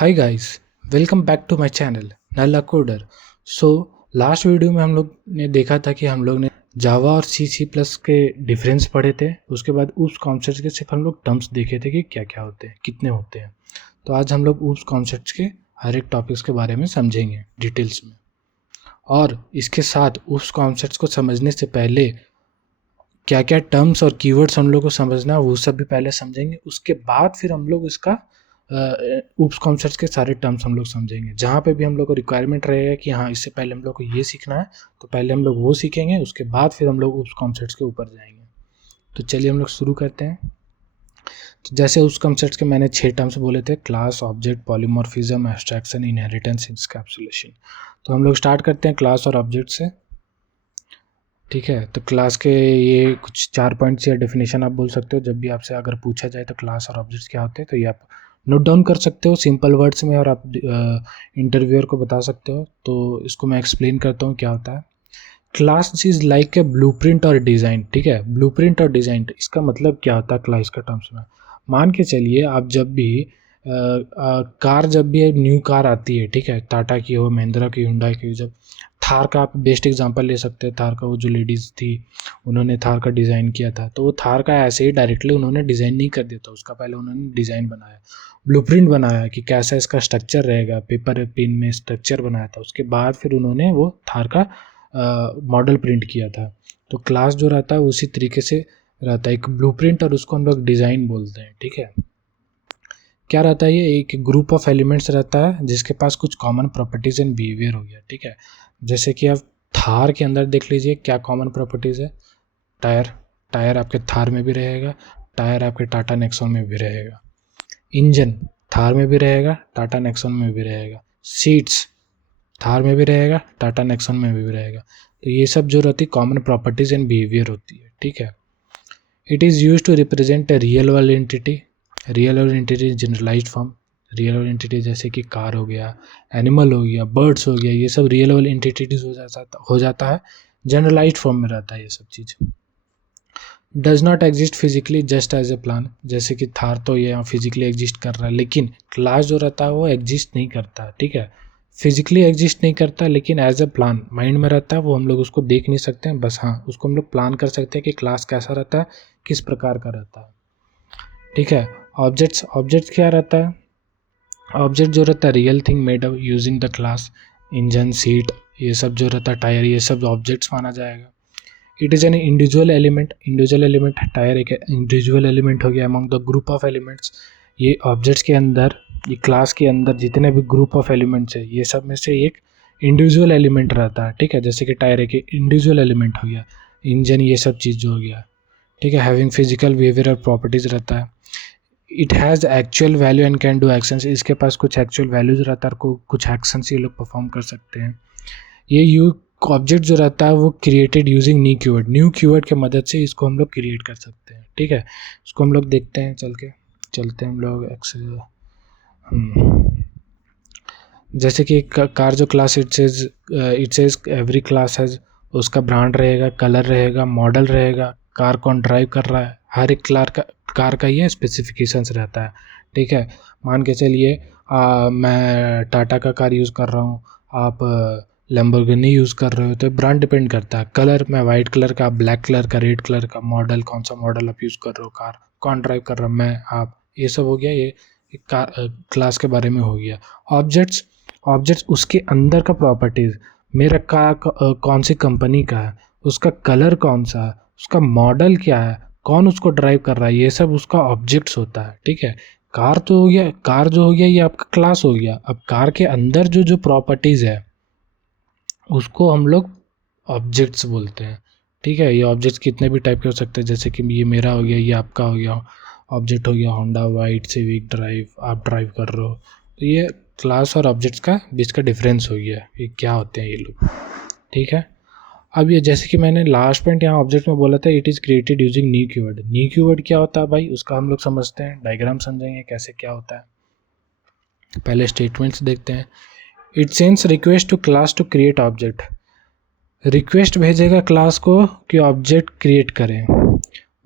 Hi guys, welcome back to my channel Nalla Coder. So last video में हम लोग ने देखा था कि हम लोग ने जावा और सी सी प्लस के डिफरेंस पढ़े थे। उसके बाद ऊप्स कॉन्सेप्ट्स के सिर्फ हम लोग टर्म्स देखे थे कि क्या क्या होते हैं, कितने होते हैं। तो आज हम लोग ऊप्स कॉन्सेप्ट्स के हर एक टॉपिक्स के बारे में समझेंगे डिटेल्स में। और इसके साथ ऊप्स कॉन्सेप्ट्स को समझने से पहले क्या क्या टर्म्स और कीवर्ड्स हम लोग को समझना है वो सब भी पहले समझेंगे। उसके बाद फिर हम लोग इसका ऊप्स कॉन्सेप्ट्स के सारे टर्म्स हम लोग समझेंगे। जहाँ पे भी हम लोग को रिक्वायरमेंट रहेगा कि हाँ इससे पहले हम लोग को ये सीखना है, तो पहले हम लोग वो सीखेंगे, उसके बाद फिर हम लोग ऊप्स कॉन्सेप्ट्स के ऊपर जाएंगे। तो चलिए हम लोग शुरू करते हैं। तो जैसे ऊप्स कॉन्सेप्ट्स के मैंने 6 टर्म्स बोले थे: class, object, polymorphism, abstraction, inheritance, encapsulation. तो हम लोग स्टार्ट करते हैं क्लास और ऑब्जेक्ट से। ठीक है, तो क्लास के ये कुछ 4 पॉइंट्स या डेफिनेशन आप बोल सकते हो। जब भी आपसे अगर पूछा जाए तो क्लास और ऑब्जेक्ट्स क्या होते हैं, तो ये आप नोट डाउन कर सकते हो सिंपल वर्ड्स में, और आप इंटरव्यूअर को बता सकते हो। तो इसको मैं एक्सप्लेन करता हूँ क्या होता है। Class is like a blueprint और डिज़ाइन। ठीक है, ब्लूप्रिंट और डिज़ाइन, इसका मतलब क्या होता है क्लास के टर्म्स में। मान के चलिए आप जब भी कार, जब भी न्यू कार आती है, ठीक है, टाटा की हो, महिंद्रा की, हुंडई की, जब थार का आप बेस्ट एग्जांपल ले सकते हैं। थार का वो जो लेडीज़ थी उन्होंने थार का डिज़ाइन किया था, तो वो थार का ऐसे ही डायरेक्टली उन्होंने डिज़ाइन नहीं कर दिया था, उसका पहले उन्होंने डिज़ाइन बनाया, ब्लूप्रिंट बनाया कि कैसा इसका स्ट्रक्चर रहेगा, पेपर पिन में स्ट्रक्चर बनाया था। उसके बाद फिर उन्होंने वो थार का मॉडल प्रिंट किया था। तो क्लास जो रहता है उसी तरीके से रहता है, एक ब्लूप्रिंट, और उसको हम लोग डिज़ाइन बोलते हैं। ठीक है, क्या रहता है, ये एक ग्रुप ऑफ एलिमेंट्स रहता है जिसके पास कुछ कॉमन प्रॉपर्टीज़ एंड बिहेवियर हो गया। ठीक है, जैसे कि आप थार के अंदर देख लीजिए क्या कॉमन प्रॉपर्टीज़ है। टायर, टायर आपके थार में भी रहेगा, टायर आपके टाटा नेक्सॉन में भी रहेगा। इंजन थार में भी रहेगा, टाटा नेक्सॉन में भी रहेगा। सीट्स थार में भी रहेगा, टाटा नेक्सॉन में भी रहेगा। तो ये सब जो रहती है कॉमन प्रॉपर्टीज़ एंड बिहेवियर होती है। ठीक है, it is use to represent a real world entity. Real world entity generalized form, real world entity जैसे कि कार हो गया, एनिमल हो गया, बर्ड्स हो गया, ये सब रियल वर्ल्ड एंटिटीज हो जाता है, जनरलाइज्ड फॉर्म में रहता है ये सब चीज़। Does not exist physically just as a plan, जैसे कि थार तो ये फिजिकली एग्जिस्ट कर रहा है, लेकिन क्लास जो रहता है वो एग्जिस्ट नहीं करता है। ठीक है, फिजिकली एग्जिस्ट नहीं करता, लेकिन एज ए प्लान माइंड में रहता है। वो हम लोग उसको देख नहीं सकते हैं, बस हाँ उसको हम लोग प्लान कर सकते हैं कि क्लास कैसा रहता है, किस प्रकार का रहता है। ठीक है, ऑब्जेक्ट्स क्या रहता है, ऑब्जेक्ट जो रहता है real thing made up using the class. Engine, seat, ये सब जो रहता है, टायर, ये सब ऑब्जेक्ट्स माना जाएगा। It is an individual element, individual element, tyre एक इंडिविजुअल एलिमेंट हो गया among the group of elements. ये ऑब्जेक्ट्स के अंदर, ये क्लास के अंदर जितने भी ग्रुप ऑफ एलिमेंट्स है, ये सब में से एक इंडिविजुअल एलिमेंट रहता है। ठीक है, जैसे कि टायर एक इंडिविजुअल एलिमेंट हो गया, इंजन, ये सब चीज़ जो हो गया। ठीक है, हैविंग फिजिकल बिहेवियर और प्रॉपर्टीज़ रहता है। It has actual value and can do actions, इसके पास कुछ एक्चुअल वैल्यूज रहता है, कुछ एक्शंस ये लोग परफॉर्म कर सकते हैं। ये ऑब्जेक्ट जो रहता है वो क्रिएटेड यूजिंग न्यू कीवर्ड के मदद से इसको हम लोग क्रिएट कर सकते हैं। ठीक है, इसको हम लोग देखते हैं, चलते हैं हम लोग जैसे कि कार जो class, it says every class has, उसका ब्रांड रहेगा, कलर रहेगा, मॉडल रहेगा, कार कौन ड्राइव कर रहा है, हर एक कार का ये स्पेसिफिकेशंस रहता है। ठीक है, मान के चलिए मैं टाटा का कार यूज़ कर रहा हूँ, आप लैम्बोर्गिनी यूज़ कर रहे हो, तो ब्रांड डिपेंड करता है। कलर, मैं वाइट कलर का, ब्लैक कलर का, रेड कलर का, मॉडल कौन सा मॉडल आप यूज़ कर रहे हो, कार कौन ड्राइव कर रहा है, मैं, आप, ये सब हो गया, ये क्लास के बारे में हो गया। ऑब्जेक्ट्स उसके अंदर का प्रॉपर्टीज़, मेरा कार कौन सी कंपनी का है, उसका कलर कौन सा है, उसका मॉडल क्या है, कौन उसको ड्राइव कर रहा है, ये सब उसका ऑब्जेक्ट्स होता है। ठीक है, कार तो हो गया, कार जो हो गया ये आपका क्लास हो गया। अब कार के अंदर जो प्रॉपर्टीज़ है उसको हम लोग ऑब्जेक्ट्स बोलते हैं। ठीक है, ये ऑब्जेक्ट्स कितने भी टाइप के हो सकते हैं, जैसे कि ये मेरा हो गया, ये आपका हो गया, ऑब्जेक्ट हो गया होंडा वाइट सिविक ड्राइव, आप ड्राइव कर रहे हो। तो ये क्लास और ऑब्जेक्ट्स का बीच का डिफरेंस हो गया, ये क्या होते हैं ये लोग। ठीक है, अब ये जैसे कि मैंने लास्ट पॉइंट यहाँ ऑब्जेक्ट में बोला था, it is created using new keyword. New keyword क्या होता है भाई, उसका हम लोग समझते हैं, डायग्राम समझेंगे कैसे क्या होता है। पहले स्टेटमेंट्स देखते हैं। It sends request to class to create object, request भेजेगा क्लास को कि ऑब्जेक्ट क्रिएट करें।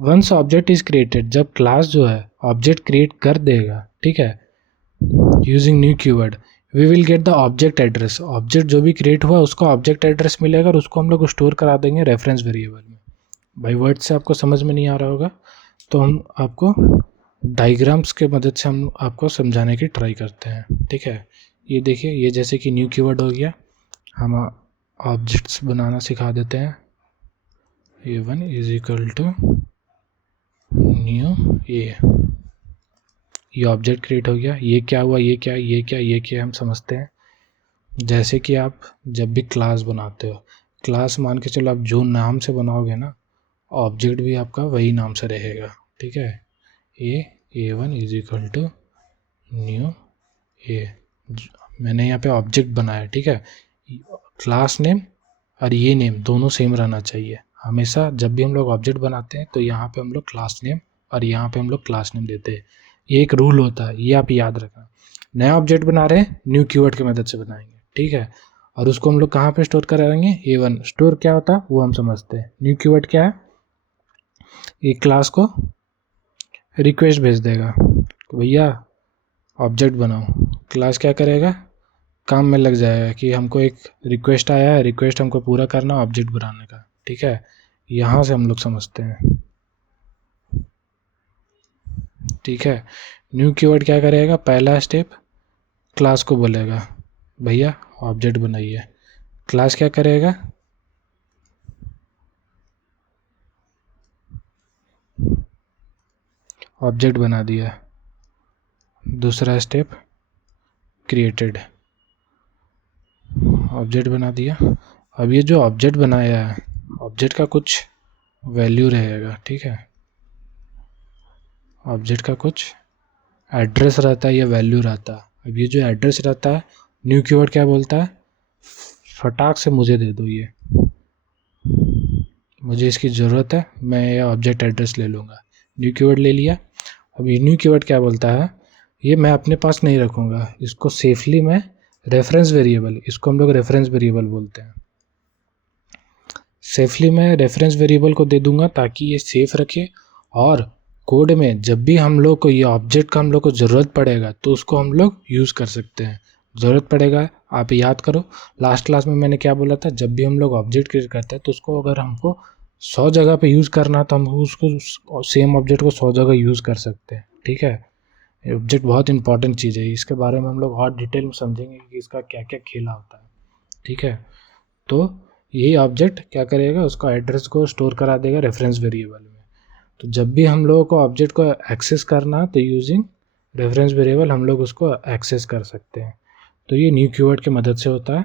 वंस ऑब्जेक्ट इज़ क्रिएटेड, जब क्लास जो है ऑब्जेक्ट क्रिएट कर देगा, ठीक है, using new keyword we will get the object address. Object जो भी क्रिएट हुआ उसका ऑब्जेक्ट एड्रेस मिलेगा और उसको हम लोग स्टोर करा देंगे रेफरेंस वेरिएबल में। भाई वर्ड से आपको समझ में नहीं आ रहा होगा तो हम आपको डायग्राम्स के मदद से हम आपको समझाने की ट्राई करते हैं, ठीक है। ये देखिए, ये जैसे कि न्यू कीवर्ड हो गया, हम ऑब्जेक्ट्स बनाना सिखा देते हैं। A1 is equal to new ये ऑब्जेक्ट क्रिएट हो गया। ये क्या हुआ, ये क्या, ये क्या, ये क्या, हम समझते हैं। जैसे कि आप जब भी क्लास बनाते हो, क्लास मान के चलो आप जो नाम से बनाओगे ना, ऑब्जेक्ट भी आपका वही नाम से रहेगा, ठीक है। A1 is equal to new मैंने यहाँ पे ऑब्जेक्ट बनाया, ठीक है। क्लास नेम और ये नेम दोनों सेम रहना चाहिए हमेशा। जब भी हम लोग ऑब्जेक्ट बनाते हैं तो यहाँ पे हम लोग क्लास नेम और यहाँ पे हम लोग क्लास नेम देते हैं। ये एक रूल होता है, ये आप याद रखना। नया ऑब्जेक्ट बना रहे हैं, न्यू कीवर्ड की मदद से बनाएंगे, ठीक है। और उसको हम लोग कहाँ पे स्टोर कराएंगे, A1। स्टोर क्या होता है वो हम समझते हैं। न्यू कीवर्ड क्या है, एक क्लास को रिक्वेस्ट भेज देगा तो भैया ऑब्जेक्ट बनाओ। क्लास क्या करेगा, काम में लग जाएगा कि हमको एक रिक्वेस्ट आया है, रिक्वेस्ट हमको पूरा करना ऑब्जेक्ट बनाने का, ठीक है। यहाँ से हम लोग समझते हैं, ठीक है। न्यू कीवर्ड क्या करेगा, पहला स्टेप क्लास को बोलेगा भैया ऑब्जेक्ट बनाइए। क्लास क्या करेगा, ऑब्जेक्ट बना दिया। दूसरा स्टेप क्रिएटेड, ऑब्जेक्ट बना दिया। अब ये जो ऑब्जेक्ट बनाया है, ऑब्जेक्ट का कुछ वैल्यू रहेगा, ठीक है। ऑब्जेक्ट का कुछ एड्रेस रहता है या वैल्यू रहता है। अब ये जो एड्रेस रहता है, न्यू कीवर्ड क्या बोलता है, फटाक से मुझे दे दो, ये मुझे इसकी ज़रूरत है, मैं ये ऑब्जेक्ट एड्रेस ले लूँगा। न्यू कीवर्ड ले लिया। अब ये न्यू कीवर्ड क्या बोलता है, ये मैं अपने पास नहीं रखूँगा, इसको सेफली मैं रेफरेंस वेरिएबल, इसको हम लोग रेफरेंस वेरिएबल बोलते हैं। सेफली मैं रेफरेंस वेरिएबल को दे दूंगा ताकि ये सेफ रखे, और कोड में जब भी हम लोग को ये ऑब्जेक्ट का हम लोग को ज़रूरत पड़ेगा तो उसको हम लोग यूज़ कर सकते हैं। ज़रूरत पड़ेगा, आप याद करो लास्ट क्लास में मैंने क्या बोला था, जब भी हम लोग ऑब्जेक्ट क्रिएट करते हैं तो उसको अगर हमको 100 जगह पे यूज़ करना तो हम उसको सेम ऑब्जेक्ट को 100 जगह यूज़ कर सकते हैं, ठीक है। ऑब्जेक्ट बहुत इंपॉर्टेंट चीज़ है, इसके बारे में हम लोग और डिटेल में समझेंगे कि इसका क्या क्या खेला होता है, ठीक है। तो यही ऑब्जेक्ट क्या करेगा, उसका एड्रेस को स्टोर करा देगा रेफरेंस वेरिएबल में। तो जब भी हम लोगों को ऑब्जेक्ट को एक्सेस करना तो यूजिंग रेफरेंस वेरिएबल हम लोग उसको एक्सेस कर सकते हैं। तो ये न्यू कीवर्ड की मदद से होता है,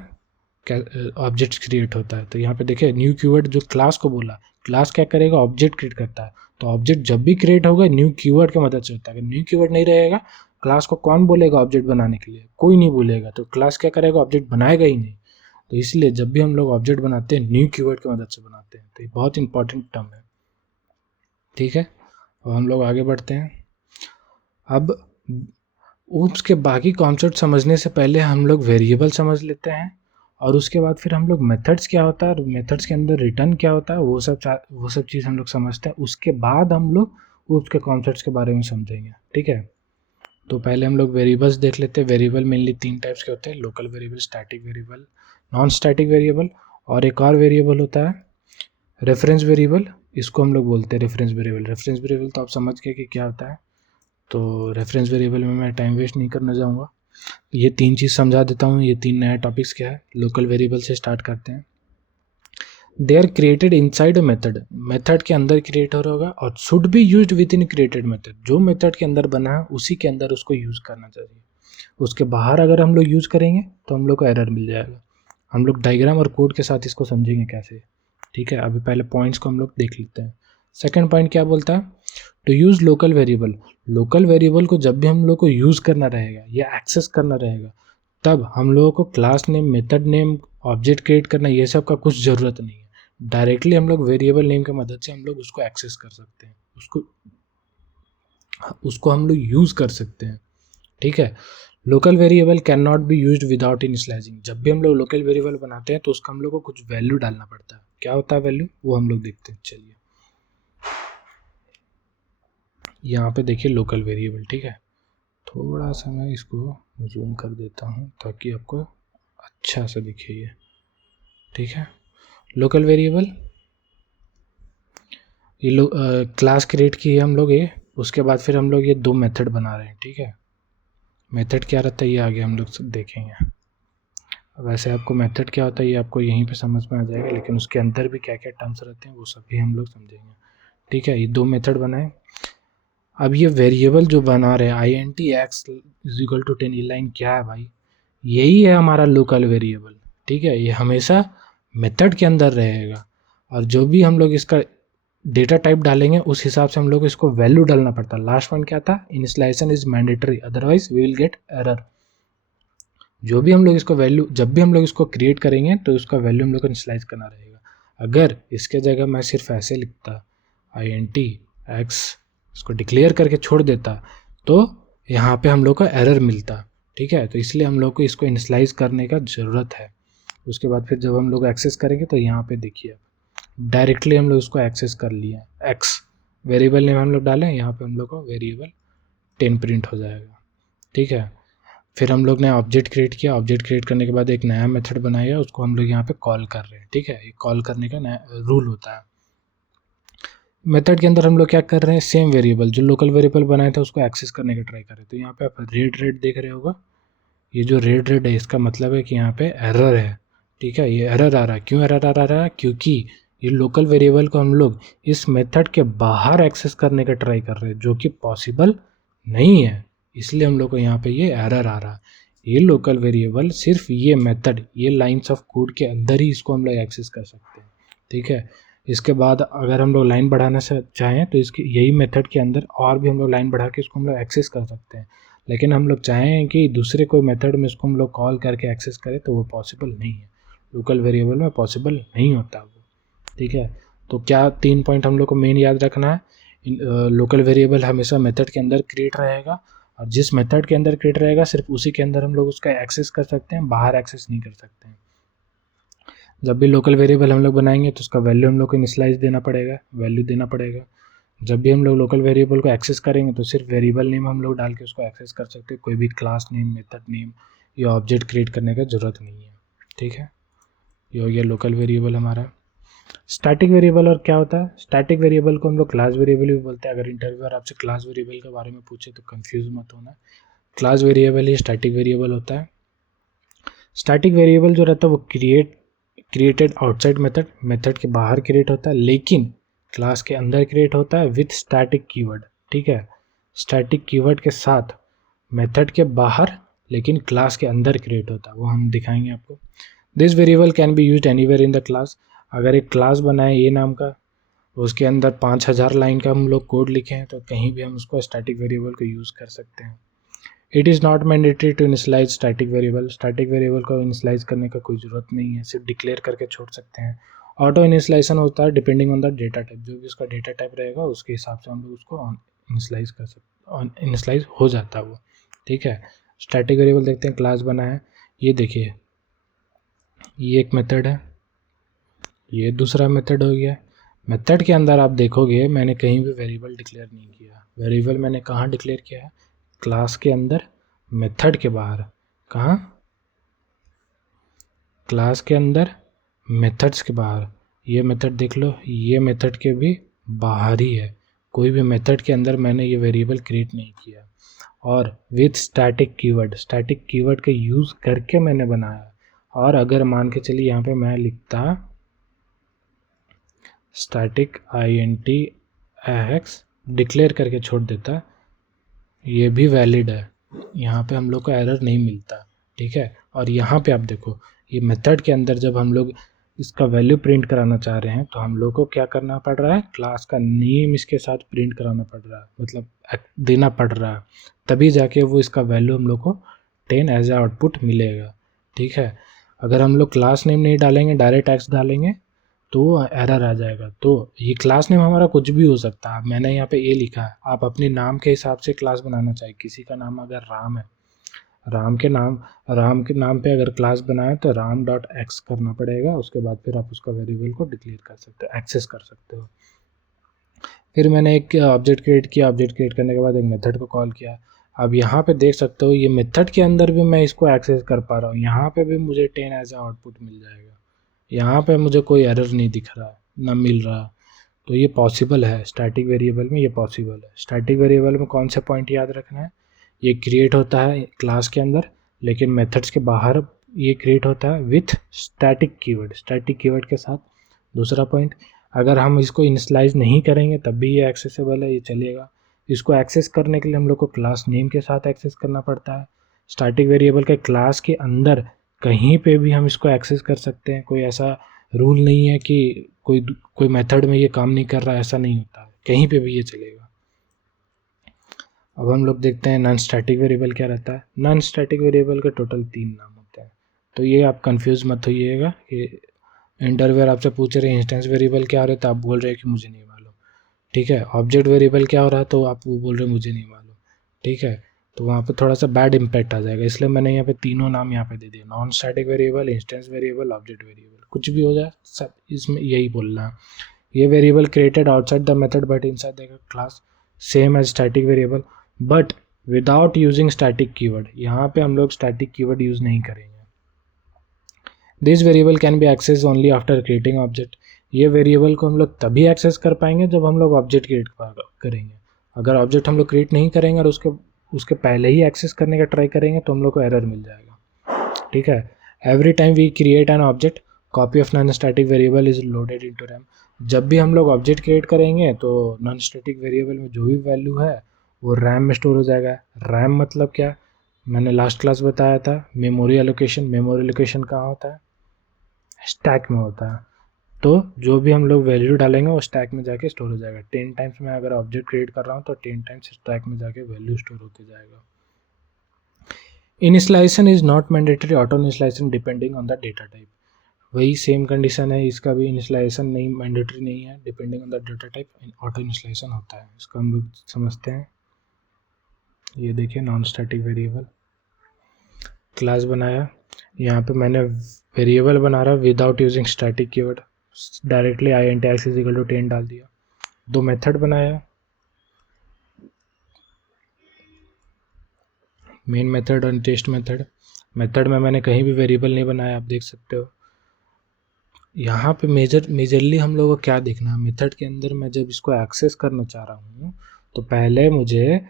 ऑब्जेक्ट क्रिएट होता है। तो यहाँ पे देखिए न्यू कीवर्ड जो क्लास को बोला, क्लास क्या करेगा, ऑब्जेक्ट क्रिएट करता है। तो ऑब्जेक्ट जब भी क्रिएट होगा न्यू कीवर्ड की मदद से होता है। अगर न्यू कीवर्ड नहीं रहेगा, क्लास को कौन बोलेगा ऑब्जेक्ट बनाने के लिए, कोई नहीं बोलेगा, तो क्लास क्या करेगा, ऑब्जेक्ट बनाएगा ही नहीं। तो इसलिए जब भी हम लोग ऑब्जेक्ट बनाते हैं न्यू कीवर्ड की मदद से बनाते हैं। तो ये बहुत इंपॉर्टेंट टर्म है, ठीक है। और हम लोग आगे बढ़ते हैं। अब ऊप्स के बाकी कॉन्सेप्ट समझने से पहले हम लोग वेरिएबल समझ लेते हैं, और उसके बाद फिर हम लोग मेथड्स क्या होता है और मेथड्स के अंदर रिटर्न क्या होता है वो सब चीज़ हम लोग समझते हैं। उसके बाद हम लोग ऊप्स के कॉन्सेप्ट्स के बारे में समझेंगे, ठीक है। तो पहले हम लोग वेरिएबल्स देख लेते हैं। वेरिएबल मेनली 3 टाइप्स के होते हैं, local variable, static variable, non static variable, और एक और वेरिएबल होता है रेफरेंस वेरिएबल। इसको हम लोग बोलते हैं रेफरेंस वेरिएबल। रेफरेंस वेरिएबल तो आप समझ गए कि क्या होता है। तो रेफरेंस वेरिएबल में मैं टाइम वेस्ट नहीं करना चाहूँगा, ये 3 चीज़ समझा देता हूँ। ये 3 नया टॉपिक्स क्या है। लोकल वेरिएबल से स्टार्ट करते हैं। They are created inside a method, method के अंदर क्रिएट हो रहा होगा, और should be used within created method, जो मेथड के अंदर बना है उसी के अंदर उसको यूज़ करना चाहिए। उसके बाहर अगर हम लोग यूज़ करेंगे तो हम लोग को एरर मिल जाएगा। हम लोग डायग्राम और कोड के साथ इसको समझेंगे कैसे, ठीक है। अभी पहले पॉइंट्स को हम लोग देख लेते हैं। सेकंड पॉइंट क्या बोलता है, to use local variable. Local variable को जब भी हम लोग को यूज़ करना रहेगा या एक्सेस करना रहेगा, तब हम लोगों को class name, method name, object create करना, ये सब का कुछ ज़रूरत नहीं है। डायरेक्टली हम लोग वेरिएबल नेम की मदद से हम लोग उसको एक्सेस कर सकते हैं, उसको हम लोग यूज़ कर सकते हैं, ठीक है। Local variable can not be used without initialising. जब भी हम लोग लोकल वेरिएबल बनाते हैं तो उसका हम लोग को कुछ वैल्यू डालना पड़ता है। क्या होता है वैल्यू, वो हम लोग देखते हैं। चलिए यहाँ पे देखिए लोकल वेरिएबल, ठीक है। थोड़ा सा मैं इसको जूम कर देता हूँ ताकि आपको अच्छा सा दिखे ये, ठीक है। लोकल वेरिएबल, ये क्लास क्रिएट की है हम लोग ये, उसके बाद फिर हम लोग ये 2 मेथड बना रहे हैं, ठीक है। मेथड क्या रहता है ये आगे हम लोग देखेंगे। वैसे आपको मेथड क्या होता है ये आपको यहीं पे समझ में आ जाएगा, लेकिन उसके अंदर भी क्या क्या टर्म्स रहते हैं वो सभी हम लोग समझेंगे, ठीक है। ये 2 मेथड बनाए। अब ये वेरिएबल जो बना रहे हैं int x इक्वल टू 10, ये लाइन क्या है भाई, यही है हमारा लोकल वेरिएबल, ठीक है। ये हमेशा मेथड के अंदर रहेगा और जो भी हम लोग इसका डेटा टाइप डालेंगे उस हिसाब से हम लोग इसको वैल्यू डालना पड़ता है। लास्ट पॉइंट क्या था, initialization is mandatory otherwise we will get error. जो भी हम लोग इसको वैल्यू, जब भी हम लोग इसको क्रिएट करेंगे तो उसका वैल्यू हम लोग को इनिशियलाइज करना रहेगा। अगर इसके जगह मैं सिर्फ ऐसे लिखता int x, इसको डिक्लेयर करके छोड़ देता तो यहाँ पे हम लोग को एरर मिलता, ठीक है। तो इसलिए हम लोग को इसको इनिशियलाइज करने का ज़रूरत है। उसके बाद फिर जब हम लोग एक्सेस करेंगे तो यहाँ पे देखिए डायरेक्टली हम लोग इसको एक्सेस कर लिए, एक्स वेरिएबल नेम हम लोग डालें, यहाँ पे हम लोग को वेरिएबल 10 प्रिंट हो जाएगा, ठीक है। फिर हम लोग ने ऑब्जेक्ट क्रिएट किया, ऑब्जेक्ट क्रिएट करने के बाद एक नया मेथड बनाया, उसको हम लोग यहाँ पे कॉल कर रहे हैं, ठीक है। ये कॉल करने का नया रूल होता है। मेथड के अंदर हम लोग क्या कर रहे हैं, सेम वेरिएबल जो लोकल वेरिएबल बनाया था उसको एक्सेस करने का ट्राई कर रहे हैं। तो यहाँ पे आप रेड देख रहे होगा, ये जो रेड है इसका मतलब है कि यहाँ पे एरर है, ठीक है। ये एरर आ रहा है, क्यों एरर आ रहा है, क्योंकि ये लोकल वेरिएबल को हम लोग इस मेथड के बाहर एक्सेस करने का ट्राई कर रहे हैं जो कि पॉसिबल नहीं है, इसलिए हम लोग को यहाँ पे ये एरर आ रहा है। ये लोकल वेरिएबल सिर्फ ये मेथड, ये लाइन्स ऑफ कोड के अंदर ही इसको हम लोग एक्सेस कर सकते हैं, ठीक है। इसके बाद अगर हम लोग लाइन बढ़ाना से चाहें तो इसकी यही मेथड के अंदर और भी हम लोग लाइन बढ़ा के इसको हम लोग एक्सेस कर सकते हैं, लेकिन हम लोग चाहें कि दूसरे कोई मेथड में इसको हम लोग कॉल करके एक्सेस करें तो वो पॉसिबल नहीं है, लोकल वेरिएबल में पॉसिबल नहीं होता वो, ठीक है। तो क्या 3 पॉइंट हम लोग को मेन याद रखना है, लोकल वेरिएबल हमेशा मेथड के अंदर क्रिएट रहेगा और जिस मेथड के अंदर क्रिएट रहेगा सिर्फ उसी के अंदर हम लोग उसका एक्सेस कर सकते हैं, बाहर एक्सेस नहीं कर सकते हैं। जब भी लोकल वेरिएबल हम लोग बनाएंगे तो उसका वैल्यू हम लोग को इनिशियलाइज देना पड़ेगा, वैल्यू देना पड़ेगा। जब भी हम लोग लोकल वेरिएबल को एक्सेस करेंगे तो सिर्फ वेरिएबल नेम हम लोग डाल के उसको एक्सेस कर सकते हैं, कोई भी क्लास नेम, मेथड नेम या ऑब्जेक्ट क्रिएट करने का ज़रूरत नहीं है, ठीक है। ये हो गया लोकल वेरिएबल हमारा। स्टैटिक वेरिएबल और क्या होता है, स्टैटिक वेरिएबल को हम लोग क्लास वेरिएबल भी बोलते हैं। अगर इंटरव्यूअर आपसे क्लास वेरिएबल के बारे में पूछे तो कंफ्यूज मत होना, क्लास वेरिएबल ही स्टैटिक वेरिएबल होता है। स्टैटिक वेरिएबल जो रहता है वो क्रिएटेड आउटसाइड मेथड के बाहर क्रिएट होता है, लेकिन क्लास के अंदर क्रिएट होता है विथ स्टैटिक कीवर्ड, ठीक है। स्टैटिक कीवर्ड के साथ मेथड के बाहर लेकिन क्लास के अंदर क्रिएट होता है, वो हम दिखाएंगे आपको। This variable can be used anywhere in the class. अगर एक क्लास बनाए ए नाम का, उसके अंदर 5000 लाइन का हम लोग कोड लिखे हैं तो कहीं भी हम उसको स्टैटिक वेरिएबल को यूज़ कर सकते हैं। It is not mandatory to initialise static variable. Static variable को इनिशियलाइज करने का कोई ज़रूरत नहीं है, सिर्फ डिक्लेयर करके छोड़ सकते हैं। ऑटो इनिशियलाइजेशन होता है depending on the data type, जो भी उसका डेटा टाइप रहेगा उसके हिसाब से हम लोग उसको इनिशियलाइज कर सकते, इनिशियलाइज हो जाता है वो, ठीक है। स्टैटिक वेरिएबल देखते हैं, क्लास बना है, ये देखिए ये एक मेथड है, ये दूसरा मेथड हो गया। मेथड के अंदर आप देखोगे मैंने कहीं भी वेरिएबल डिक्लेयर नहीं किया। वेरिएबल मैंने कहाँ डिक्लेयर किया है, क्लास के अंदर, मेथड के बाहर। कहाँ, क्लास के अंदर, मेथड्स के बाहर। ये मेथड देख लो, ये मेथड के भी बाहर ही है, कोई भी मेथड के अंदर मैंने ये वेरिएबल क्रिएट नहीं किया। और विथ स्टैटिक कीवर्ड का यूज़ करके मैंने बनाया। और अगर मान के चलिए यहाँ पे मैं लिखता स्टैटिक int x डिक्लेयर करके छोड़ देता, ये भी वैलिड है, यहाँ पे हम लोग को एरर नहीं मिलता, ठीक है। और यहाँ पे आप देखो ये मेथड के अंदर जब हम लोग इसका वैल्यू प्रिंट कराना चाह रहे हैं तो हम लोग को क्या करना पड़ रहा है, क्लास का नेम इसके साथ प्रिंट कराना पड़ रहा है, मतलब देना पड़ रहा है, तभी जाके वो इसका वैल्यू हम लोग को 10 एज ए आउटपुट मिलेगा, ठीक है। अगर हम लोग क्लास नेम नहीं डालेंगे, डायरेक्ट एक्स डालेंगे तो एरर आ जाएगा। तो ये क्लास नेम हमारा कुछ भी हो सकता है, मैंने यहाँ पे ए लिखा है, आप अपने नाम के हिसाब से क्लास बनाना चाहिए। किसी का नाम अगर राम है, राम के नाम पे अगर क्लास बनाए तो राम डॉट एक्स करना पड़ेगा, उसके बाद फिर आप उसका वेरिएबल को डिक्लेयर कर सकते हो, एक्सेस कर सकते हो। फिर मैंने एक ऑब्जेक्ट क्रिएट किया, ऑब्जेक्ट क्रिएट करने के बाद एक मेथड को कॉल किया। अब यहाँ पे देख सकते हो ये मेथड के अंदर भी मैं इसको एक्सेस कर पा रहा हूँ, यहाँ पे भी मुझे 10 एज आउटपुट मिल जाएगा, यहाँ पे मुझे कोई एरर नहीं दिख रहा है ना मिल रहा। तो ये पॉसिबल है स्टैटिक वेरिएबल में, ये पॉसिबल है। स्टैटिक वेरिएबल में कौन सा पॉइंट याद रखना है, ये क्रिएट होता है क्लास के अंदर, लेकिन मेथड्स के बाहर ये क्रिएट होता है with static keyword, static keyword के साथ। दूसरा पॉइंट, अगर हम इसको इनिशियलाइज नहीं करेंगे तब भी ये एक्सेसिबल है, ये चलेगा। इसको एक्सेस करने के लिए हम लोग को क्लास नेम के साथ एक्सेस करना पड़ता है। स्टैटिक वेरिएबल के क्लास के अंदर कहीं पे भी हम इसको एक्सेस कर सकते हैं, कोई ऐसा रूल नहीं है कि कोई मेथड में ये काम नहीं कर रहा है, ऐसा नहीं होता है, कहीं पे भी ये चलेगा। अब हम लोग देखते हैं नॉन स्टैटिक वेरिएबल क्या रहता है। नॉन स्टैटिक वेरिएबल के टोटल 3 नाम होते हैं, तो ये आप कंफ्यूज मत होइएगा कि इंटरव्यूअर आपसे पूछ रहे हैं इंस्टेंस वेरिएबल क्या हो रहा है तो आप बोल रहे हैं कि मुझे नहीं मालूम, ठीक है। ऑब्जेक्ट वेरिएबल क्या हो रहा है तो आप वो बोल रहे हैं मुझे नहीं मालूम, ठीक है। तो वहाँ पे थोड़ा सा बैड इम्पैक्ट आ जाएगा, इसलिए मैंने यहाँ पे तीनों नाम यहाँ पे दे दिए, non static variable, instance variable, object variable. कुछ भी हो जाए सब इसमें यही बोलना है। ये variable created outside the method but inside the class, same as static variable but without using static keyword. यहाँ पे हम लोग स्टैटिक कीवर्ड यूज़ नहीं करेंगे। This variable can be access only after creating object. ये वेरिएबल को हम लोग तभी एक्सेस कर पाएंगे जब हम लोग ऑब्जेक्ट क्रिएट करेंगे। अगर ऑब्जेक्ट हम लोग क्रिएट नहीं करेंगे और उसके पहले ही एक्सेस करने का ट्राई करेंगे तो हम लोग को एरर मिल जाएगा, ठीक है। Every time we create an object, copy of non static variable is loaded into RAM. जब भी हम लोग ऑब्जेक्ट क्रिएट करेंगे तो नॉन स्टैटिक वेरिएबल में जो भी वैल्यू है वो रैम में स्टोर हो जाएगा। रैम मतलब क्या, मैंने लास्ट क्लास बताया था, मेमोरी एलोकेशन। मेमोरी एलोकेशन कहाँ होता है, स्टैक में होता है। तो जो भी हम लोग वैल्यू डालेंगे वो स्टैक में जाके स्टोर हो जाएगा। 10 टाइम्स मैं अगर ऑब्जेक्ट क्रिएट कर रहा हूँ तो 10 टाइम्स स्टैक में जाके वैल्यू स्टोर होते जाएगा। Initialisation is not mandatory, auto initialisation depending on the data type. वही सेम कंडीशन है, इसका भी इनिशियलाइजेशन नहीं मैंडेटरी नहीं है, depending on the data type auto initialisation होता है। इसको हम लोग समझते हैं। ये देखिए नॉन स्टैटिक वेरिएबल, क्लास बनाया, यहाँ पे मैंने वेरिएबल बना रहा without using static keyword, directly int x is equal to 10 डाल दिया। 2 मेथड बनाया, मेन मेथड और टेस्ट मेथड। मेथड में मैंने कहीं भी वेरिएबल नहीं बनाया, आप देख सकते हो। यहाँ पे मेजरली हम लोगों को क्या देखना है, मेथड के अंदर मैं जब इसको एक्सेस करना चाह रहा हूँ तो पहले मुझे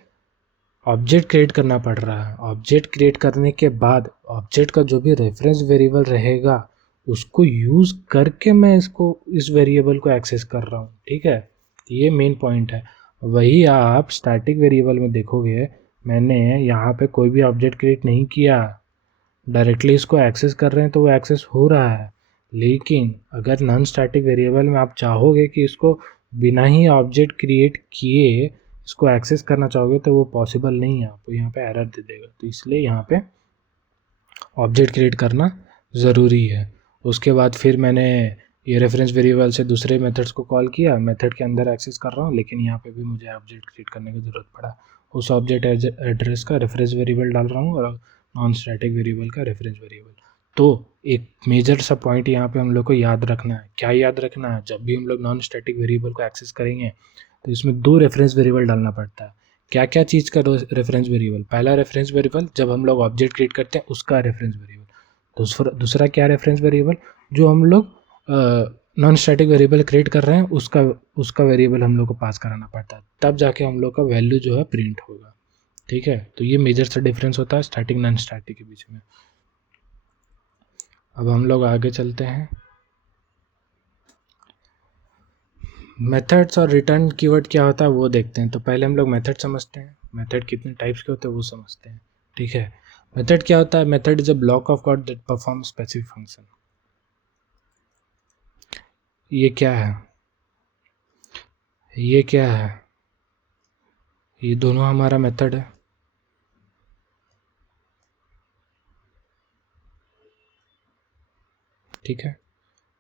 ऑब्जेक्ट क्रिएट करना पड़ रहा है। ऑब्जेक्ट क्रिएट करने के बाद ऑब्जेक्ट का जो भी रेफरेंस वेरिएबल रहेगा उसको यूज़ करके मैं इस वेरिएबल को एक्सेस कर रहा हूँ, ठीक है। ये मेन पॉइंट है। वही आप स्टैटिक वेरिएबल में देखोगे, मैंने यहाँ पे कोई भी ऑब्जेक्ट क्रिएट नहीं किया, डायरेक्टली इसको एक्सेस कर रहे हैं तो वो एक्सेस हो रहा है। लेकिन अगर नॉन स्टैटिक वेरिएबल में आप चाहोगे कि इसको बिना ही ऑब्जेक्ट क्रिएट किए इसको एक्सेस करना चाहोगे तो वो पॉसिबल नहीं है, आपको यहाँ पे एरर दे देगा। तो इसलिए यहाँ पे ऑब्जेक्ट क्रिएट करना ज़रूरी है। उसके बाद फिर मैंने ये रेफरेंस वेरिएबल से दूसरे मेथड्स को कॉल किया, मेथड के अंदर एक्सेस कर रहा हूँ, लेकिन यहाँ पे भी मुझे ऑब्जेक्ट क्रिएट करने की ज़रूरत पड़ा। उस ऑब्जेक्ट एड्रेस का रेफरेंस वेरिएबल डाल रहा हूँ और नॉन स्टैटिक वेरिएबल का रेफरेंस वेरिएबल। तो एक मेजर सा पॉइंट यहाँ पे हम लोग को याद रखना है। क्या याद रखना है, जब भी हम लोग नॉन स्टैटिक वेरिएबल को एक्सेस करेंगे तो इसमें 2 रेफरेंस वेरिएबल डालना पड़ता है। क्या क्या चीज़ का रेफरेंस वेरिएबल, पहला रेफरेंस वेरिएबल जब हम लोग ऑब्जेक्ट क्रिएट करते हैं उसका रेफरेंस वेरिएबल। दूसरा क्या रेफरेंस वेरिएबल, जो हम लोग नॉन स्टैटिक वेरिएबल क्रिएट कर रहे हैं उसका वेरिएबल हम लोग को पास कराना पड़ता है, तब जाके हम लोग का वैल्यू जो है प्रिंट होगा, ठीक है। तो ये मेजर सा डिफरेंस होता है स्टैटिक नॉन स्टैटिक के बीच में। अब हम लोग आगे चलते हैं, मेथड्स और रिटर्न कीवर्ड क्या होता है वो देखते हैं। तो पहले हम लोग मेथड समझते हैं, मेथड कितने टाइप्स के होते हैं वो समझते हैं, ठीक है। मेथड क्या होता है, method is a block of code that perform specific function. ये क्या है, ये क्या है, ये दोनों हमारा मेथड है, ठीक है।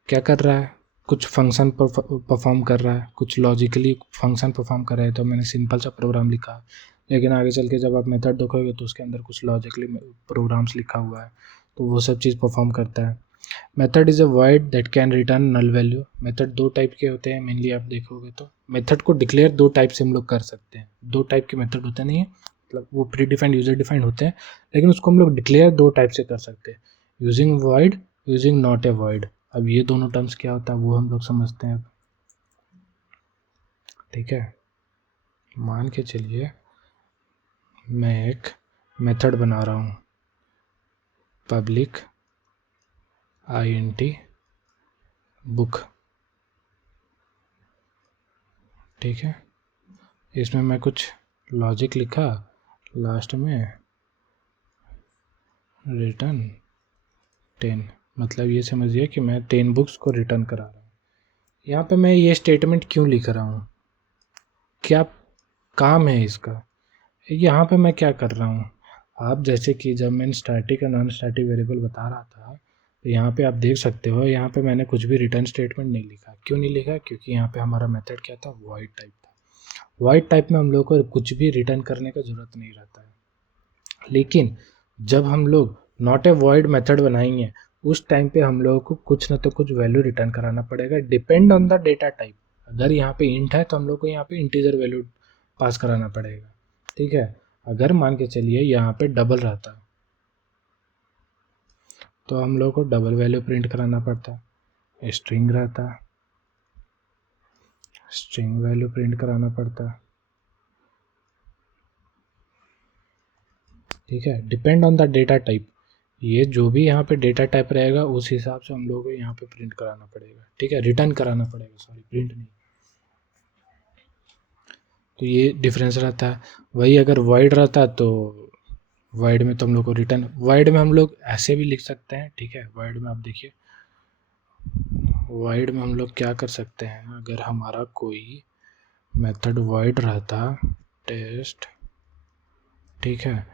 क्या कर रहा है, कुछ फंक्शन परफॉर्म कर रहा है, कुछ लॉजिकली फंक्शन परफॉर्म कर रहा है। तो मैंने सिंपल सा प्रोग्राम लिखा है, लेकिन आगे चल के जब आप मेथड देखोगे तो उसके अंदर कुछ लॉजिकली प्रोग्राम्स लिखा हुआ है, तो वो सब चीज़ परफॉर्म करता है। Method is a void that can return null value. Method 2 type के होते हैं मेनली, आप देखोगे तो मेथड को डिक्लेयर 2 टाइप से हम लोग कर सकते हैं। 2 टाइप के मेथड होते नहीं है, मतलब वो प्री डिफाइंड यूजर डिफाइंड होते हैं, लेकिन उसको हम लोग डिक्लेयर दो टाइप से कर सकते हैं, using void, using not a void. अब ये दोनों टर्म्स क्या होता है वो हम लोग समझते हैं अब। ठीक है, मान के चलिए मैं एक मेथड बना रहा हूँ पब्लिक int बुक। ठीक है, इसमें मैं कुछ लॉजिक लिखा, लास्ट में रिटर्न 10, मतलब ये समझिए कि मैं 10 बुक्स को रिटर्न करा रहा हूँ। यहाँ पे मैं ये स्टेटमेंट क्यों लिख रहा हूँ, क्या काम है इसका, यहाँ पे मैं क्या कर रहा हूँ। आप जैसे कि जब मैं स्टैटिक और नॉन स्टैटिक वेरिएबल बता रहा था, तो यहाँ पे आप देख सकते हो, यहाँ पे मैंने कुछ भी रिटर्न स्टेटमेंट नहीं लिखा। क्यों नहीं लिखा, क्योंकि यहाँ पे हमारा मेथड क्या था, वॉइड टाइप था। वॉइड टाइप में हम लोग को कुछ भी रिटर्न करने का ज़रूरत नहीं रहता है। लेकिन जब हम लोग नॉट ए वॉइड मेथड बनाएंगे, उस टाइम पे हम लोगों को कुछ ना तो कुछ वैल्यू रिटर्न कराना पड़ेगा, depend on the data type. अगर यहाँ पे इंट है तो हम लोग को यहाँ पे इंटीजर वैल्यू पास कराना पड़ेगा। ठीक है, अगर मान के चलिए यहाँ पे डबल रहता तो हम लोग को डबल वैल्यू प्रिंट कराना पड़ता। स्ट्रिंग रहता, स्ट्रिंग वैल्यू प्रिंट कराना पड़ता। ठीक है, depend on the data type, ये जो भी यहाँ पे डेटा टाइप रहेगा उस हिसाब से हम लोग को यहाँ पे प्रिंट कराना पड़ेगा। ठीक है, रिटर्न कराना पड़ेगा, सॉरी प्रिंट नहीं। तो ये डिफरेंस रहता है। वही अगर वाइड रहता तो वाइड में तो हम लोग को रिटर्न, वाइड में हम लोग ऐसे भी लिख सकते हैं। ठीक है, वाइड में आप देखिए, वाइड में हम लोग क्या कर सकते हैं, अगर हमारा कोई मेथड वाइड रहता टेस्ट, ठीक है,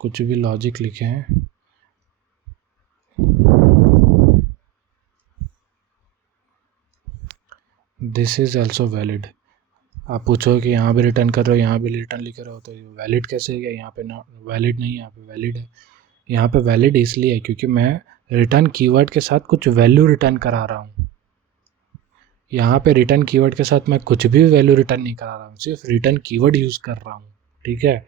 कुछ भी लॉजिक लिखे हैं, दिस इज ऑल्सो वैलिड। आप पूछो कि यहाँ भी रिटर्न कर रहे हो, यहाँ भी रिटर्न लिख रहे हो, तो वैलिड कैसे है, यहाँ पे ना वैलिड नहीं है, यहाँ पे वैलिड है। यहाँ पे वैलिड इसलिए है क्योंकि मैं रिटर्न कीवर्ड के साथ कुछ वैल्यू रिटर्न करा रहा हूँ। यहाँ पे रिटर्न कीवर्ड के साथ मैं कुछ भी वैल्यू रिटर्न नहीं करा रहा हूँ, सिर्फ रिटर्न कीवर्ड यूज़ कर रहा हूँ। ठीक है,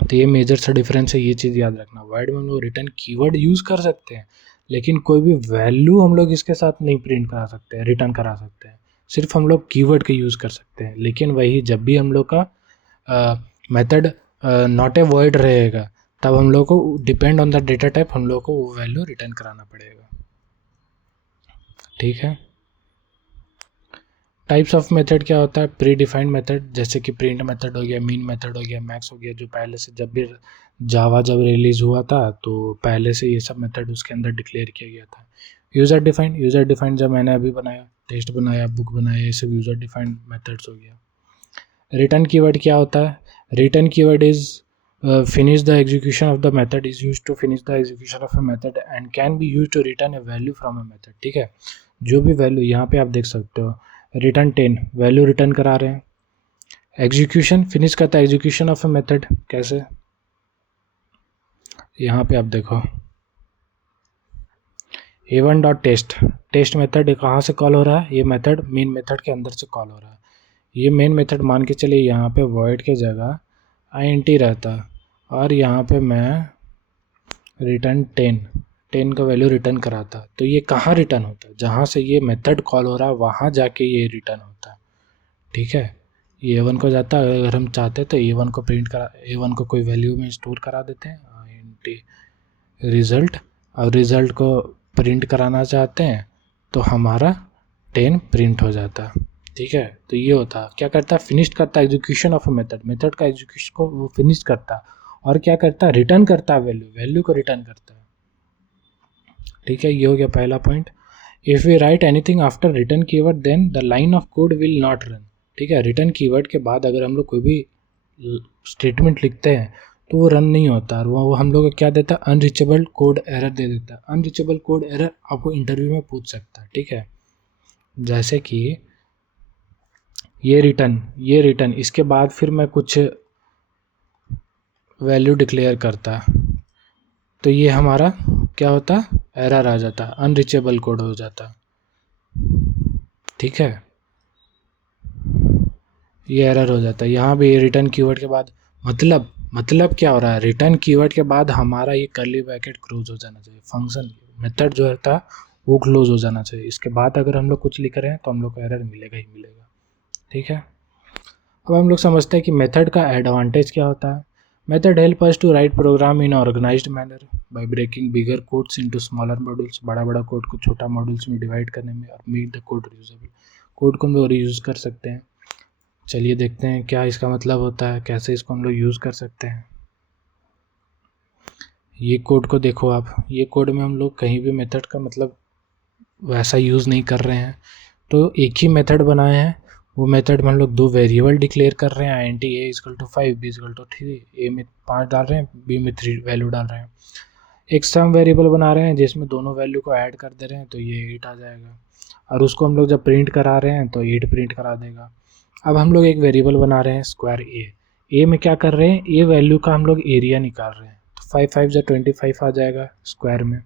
तो ये मेजर सा डिफरेंस है, ये चीज़ याद रखना। वर्ड में हम लोग रिटर्न कीवर्ड यूज़ कर सकते हैं, लेकिन कोई भी वैल्यू हम लोग इसके साथ नहीं प्रिंट करा सकते हैं, रिटर्न करा सकते हैं। सिर्फ हम लोग कीवर्ड का यूज़ कर सकते हैं। लेकिन वही जब भी हम लोग का मेथड नॉट ए वॉइड रहेगा, तब हम लोग को depend on the data type हम लोग को वो वैल्यू रिटर्न कराना पड़ेगा। ठीक है, टाइप्स ऑफ मेथड क्या होता है, प्री डिफाइंड मेथड, जैसे कि प्रिंट मेथड हो गया, मीन मेथड हो गया, मैक्स हो गया, जो पहले से जब भी जावा जब रिलीज हुआ था तो पहले से ये सब मेथड उसके अंदर डिक्लेयर किया गया था। यूज़र डिफाइंड, यूज़र डिफाइंड जब मैंने अभी बनाया, टेस्ट बनाया, बुक बनाया, ये सब यूज़र डिफाइंड मेथड्स हो गया। रिटर्न कीवर्ड क्या होता है, return keyword is finish the execution of the method, is used to finish the execution of a method and can be used to return a value from a method। ठीक है, जो भी value यहाँ पे आप देख सकते हो, रिटर्न 10 वैल्यू रिटर्न करा रहे हैं। एग्जीक्यूशन फिनिश करता है एग्जीक्यूशन ऑफ ए मेथड, कैसे, यहाँ पे आप देखो a1 dot test, test method कहाँ से कॉल हो रहा है, ये मेथड मेन मेथड के अंदर से कॉल हो रहा है। ये मेन मेथड मान के चलिए यहाँ पे वॉइड के जगह int रहता, और यहाँ पे मैं रिटर्न 10 का वैल्यू रिटर्न कराता, तो ये कहाँ रिटर्न होता है, जहाँ से ये मेथड कॉल हो रहा है वहाँ जाके ये रिटर्न होता है। ठीक है, ये a1 को जाता है, अगर हम चाहते तो a1 को प्रिंट करा, a1 को कोई वैल्यू में स्टोर करा देते हैं int रिज़ल्ट, और रिज़ल्ट को प्रिंट कराना चाहते हैं तो हमारा 10 प्रिंट हो जाता। ठीक है, तो ये होता क्या करता, फिनिश करता execution of a method, method का एग्जीक्यूशन को वो फिनिश करता, और क्या करता, रिटर्न करता वैल्यू, वैल्यू को रिटर्न करता है। ठीक है, ये हो गया पहला point. If we write anything after return keyword then the line of code will not run. ठीक है, रिटर्न कीवर्ड के बाद अगर हम लोग कोई भी स्टेटमेंट लिखते हैं तो वो रन नहीं होता, और वो हम लोग को क्या देता है, अनरीचेबल कोड एरर दे देता है। अनरीचेबल कोड एरर आपको इंटरव्यू में पूछ सकता है। ठीक है, जैसे कि ये रिटर्न इसके बाद फिर मैं कुछ वैल्यू डिक्लेयर करता, तो ये हमारा क्या होता, एरर आ जाता, अनरीचेबल कोड हो जाता। ठीक है, ये एरर हो जाता है। यहाँ भी रिटर्न कीवर्ड के बाद मतलब क्या हो रहा है, रिटर्न कीवर्ड के बाद हमारा ये कर्ली ब्रैकेट क्लोज हो जाना चाहिए, फंक्शन मेथड जो था वो क्लोज हो जाना चाहिए। इसके बाद अगर हम लोग कुछ लिख रहे हैं तो हम लोग को एरर मिलेगा ही मिलेगा। ठीक है, अब हम लोग समझते हैं कि मेथड का एडवांटेज क्या होता है। Method help us to write program in organised manner by breaking bigger codes into smaller modules. बड़ा कोड को छोटा मॉड्यूल्स में डिवाइड करने में और make the code reusable. Code को हम लोग रीयूज कर सकते हैं। चलिए देखते हैं क्या इसका मतलब होता है, कैसे इसको हम लोग यूज़ कर सकते हैं। ये कोड को देखो आप, ये कोड में हम लोग कहीं भी मेथड का मतलब वैसा यूज़ नहीं कर रहे हैं, तो एक ही मेथड बनाए हैं। वो मेथड में हम लोग दो वेरिएबल डिक्लेयर कर रहे हैं, int a equal to 5, b equal to 3। A में 5 डाल रहे हैं, बी में 3 वैल्यू डाल रहे हैं। एक सम वेरिएबल बना रहे हैं जिसमें दोनों वैल्यू को ऐड कर दे रहे हैं, तो ये 8 आ जाएगा। और उसको हम लोग जब प्रिंट करा रहे हैं तो 8 प्रिंट करा देगा। अब हम लोग एक वेरिएबल बना रहे हैं स्क्वायर ए में क्या कर रहे हैं, ए वैल्यू का हम लोग एरिया निकाल रहे हैं। तो 5 5 जा 25 आ जाएगा स्क्वायर में।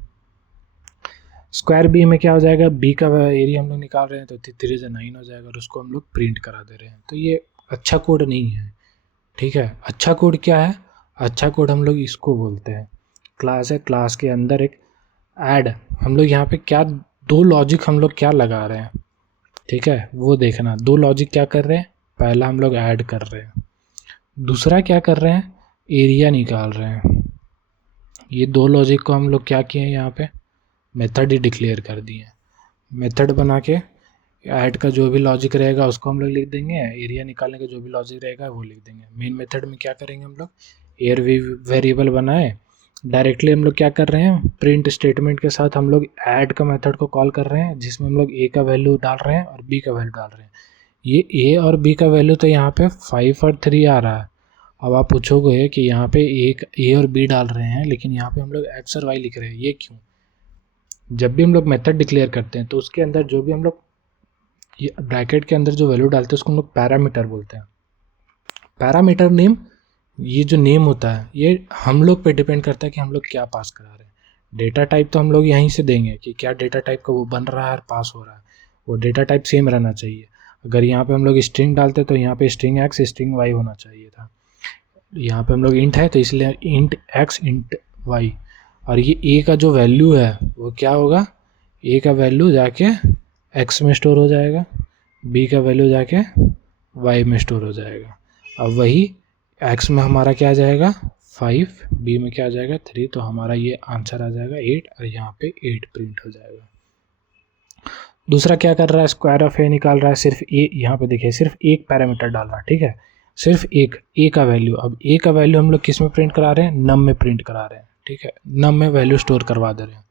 स्क्वायर बी में क्या हो जाएगा, बी का एरिया हम लोग निकाल रहे हैं, तो 3 से 9 हो जाएगा और उसको हम लोग प्रिंट करा दे रहे हैं। तो ये अच्छा कोड नहीं है। ठीक है, अच्छा कोड क्या है, अच्छा कोड हम लोग इसको बोलते हैं। क्लास है, क्लास के अंदर एक ऐड, हम लोग यहाँ पे क्या दो लॉजिक हम लोग क्या लगा रहे हैं, ठीक है वो देखना। दो लॉजिक क्या कर रहे हैं, पहला हम लोग ऐड कर रहे हैं, दूसरा क्या कर रहे हैं, एरिया निकाल रहे हैं। ये दो लॉजिक को हम लोग क्या किए हैं, यहाँ पे मेथड ही डिक्लेयर कर दिए। मेथड बना के ऐड का जो भी लॉजिक रहेगा उसको हम लोग लिख देंगे, एरिया निकालने का जो भी लॉजिक रहेगा वो लिख देंगे। मेन मेथड में क्या करेंगे हम लोग, एयर वेरिएबल बनाए, डायरेक्टली हम लोग क्या कर रहे हैं, प्रिंट स्टेटमेंट के साथ हम लोग ऐड का मेथड को कॉल कर रहे हैं, जिसमें हम लोग ए का वैल्यू डाल रहे हैं और बी का वैल्यू डाल रहे हैं। ये ए और बी का वैल्यू तो यहाँ पे 5 और 3 आ रहा है। अब आप पूछोगे कि यहाँ पे एक ए और बी डाल रहे हैं लेकिन यहाँ पे हम लोग एक्स और वाई लिख रहे हैं, ये क्यों। जब भी हम लोग मेथड डिक्लेयर करते हैं तो उसके अंदर जो भी हम लोग ये ब्रैकेट के अंदर जो वैल्यू डालते हैं उसको हम लोग पैरामीटर बोलते हैं। पैरामीटर नेम, ये जो नेम होता है ये हम लोग पे डिपेंड करता है कि हम लोग क्या पास करा रहे हैं। डेटा टाइप तो हम लोग यहीं से देंगे कि क्या डेटा टाइप का वो बन रहा है और पास हो रहा है, वो डेटा टाइप सेम रहना चाहिए। अगर यहाँ पे हम लोग स्ट्रिंग डालते तो यहाँ पे स्ट्रिंग एक्स स्ट्रिंग वाई होना चाहिए था। यहाँ पे हम लोग इंट है तो इसलिए इंट एक्स इंट वाई। और ये ए का जो वैल्यू है वो क्या होगा, ए का वैल्यू जाके एक्स में स्टोर हो जाएगा, बी का वैल्यू जाके वाई में स्टोर हो जाएगा। अब वही एक्स में हमारा क्या आ जाएगा 5, बी में क्या आ जाएगा 3, तो हमारा ये आंसर आ जाएगा 8 और यहाँ पे 8 प्रिंट हो जाएगा। दूसरा क्या कर रहा है, स्क्वायर ऑफ ए निकाल रहा है, सिर्फ ए, यहाँ पे देखिए सिर्फ एक पैरामीटर डाल रहा है। ठीक है, सिर्फ एक ए का वैल्यू। अब ए का वैल्यू हम लोग किस में प्रिंट करा रहे हैं, नम में प्रिंट करा रहे हैं। ठीक है, नम में वैल्यू स्टोर करवा दे रहे हैं।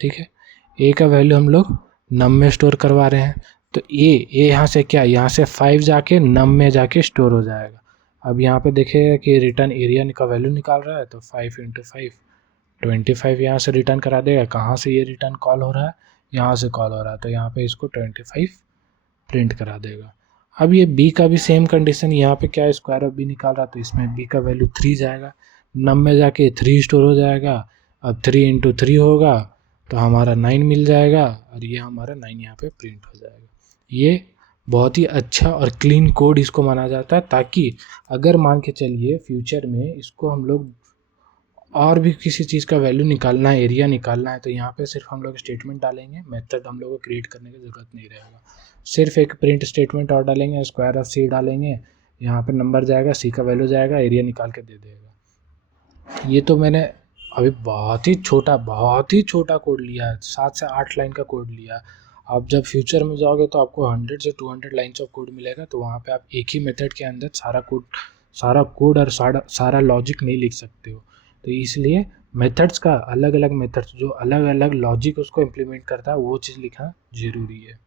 ठीक है, ए का वैल्यू हम लोग नम में स्टोर करवा रहे हैं, तो ए यहाँ से क्या, यहाँ से 5 जाके नम में जाके स्टोर हो जाएगा। अब यहाँ पे देखिएगा कि रिटर्न एरिया का वैल्यू निकाल रहा है, तो 5 × 5 25 यहाँ से रिटर्न करा देगा। कहाँ से ये रिटर्न कॉल हो रहा है, यहाँ से कॉल हो रहा है, तो यहाँ पे इसको 25 प्रिंट करा देगा। अब ये बी का भी सेम कंडीशन, यहाँ पे क्या है, स्क्वायर ऑफ बी निकाल रहा है, तो इसमें बी का वैल्यू 3 जाएगा, नम में जाके 3 स्टोर हो जाएगा। अब 3 × 3 होगा तो हमारा 9 मिल जाएगा और ये हमारा 9 यहाँ पे प्रिंट हो जाएगा। ये बहुत ही अच्छा और क्लीन कोड इसको माना जाता है, ताकि अगर मान के चलिए फ्यूचर में इसको हम लोग और भी किसी चीज़ का वैल्यू निकालना है, एरिया निकालना है, तो यहाँ पे सिर्फ हम लोग स्टेटमेंट डालेंगे, मेथड हम लोग को क्रिएट करने की ज़रूरत नहीं रहेगा। सिर्फ एक प्रिंट स्टेटमेंट और डालेंगे, स्क्वायर ऑफ सी डालेंगे, यहाँ पे नंबर जाएगा, सी का वैल्यू जाएगा, एरिया निकाल के दे देगा। ये तो मैंने अभी बहुत ही छोटा कोड लिया है, 7 से 8 लाइन का कोड लिया। आप जब फ्यूचर में जाओगे तो आपको 100 से 200 लाइन्स ऑफ कोड मिलेगा, तो वहाँ पे आप एक ही मेथड के अंदर सारा कोड और सारा लॉजिक नहीं लिख सकते हो। तो इसलिए मेथड्स का अलग अलग मेथड्स जो अलग अलग लॉजिक उसको इम्प्लीमेंट करता है वो चीज़ लिखना ज़रूरी है।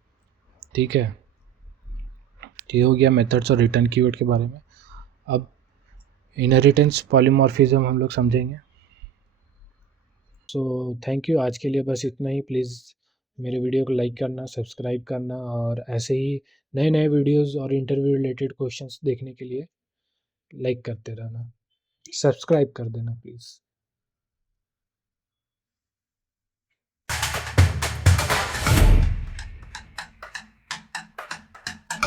ठीक है, ये हो गया मेथड्स और रिटर्न कीवर्ड के बारे में। अब इनहेरिटेंस पॉलीमॉर्फिज्म हम लोग समझेंगे। सो थैंक यू, आज के लिए बस इतना ही। प्लीज़ मेरे वीडियो को लाइक करना, सब्सक्राइब करना, और ऐसे ही नए नए वीडियोस और इंटरव्यू रिलेटेड क्वेश्चंस देखने के लिए लाइक करते रहना, सब्सक्राइब कर देना प्लीज़।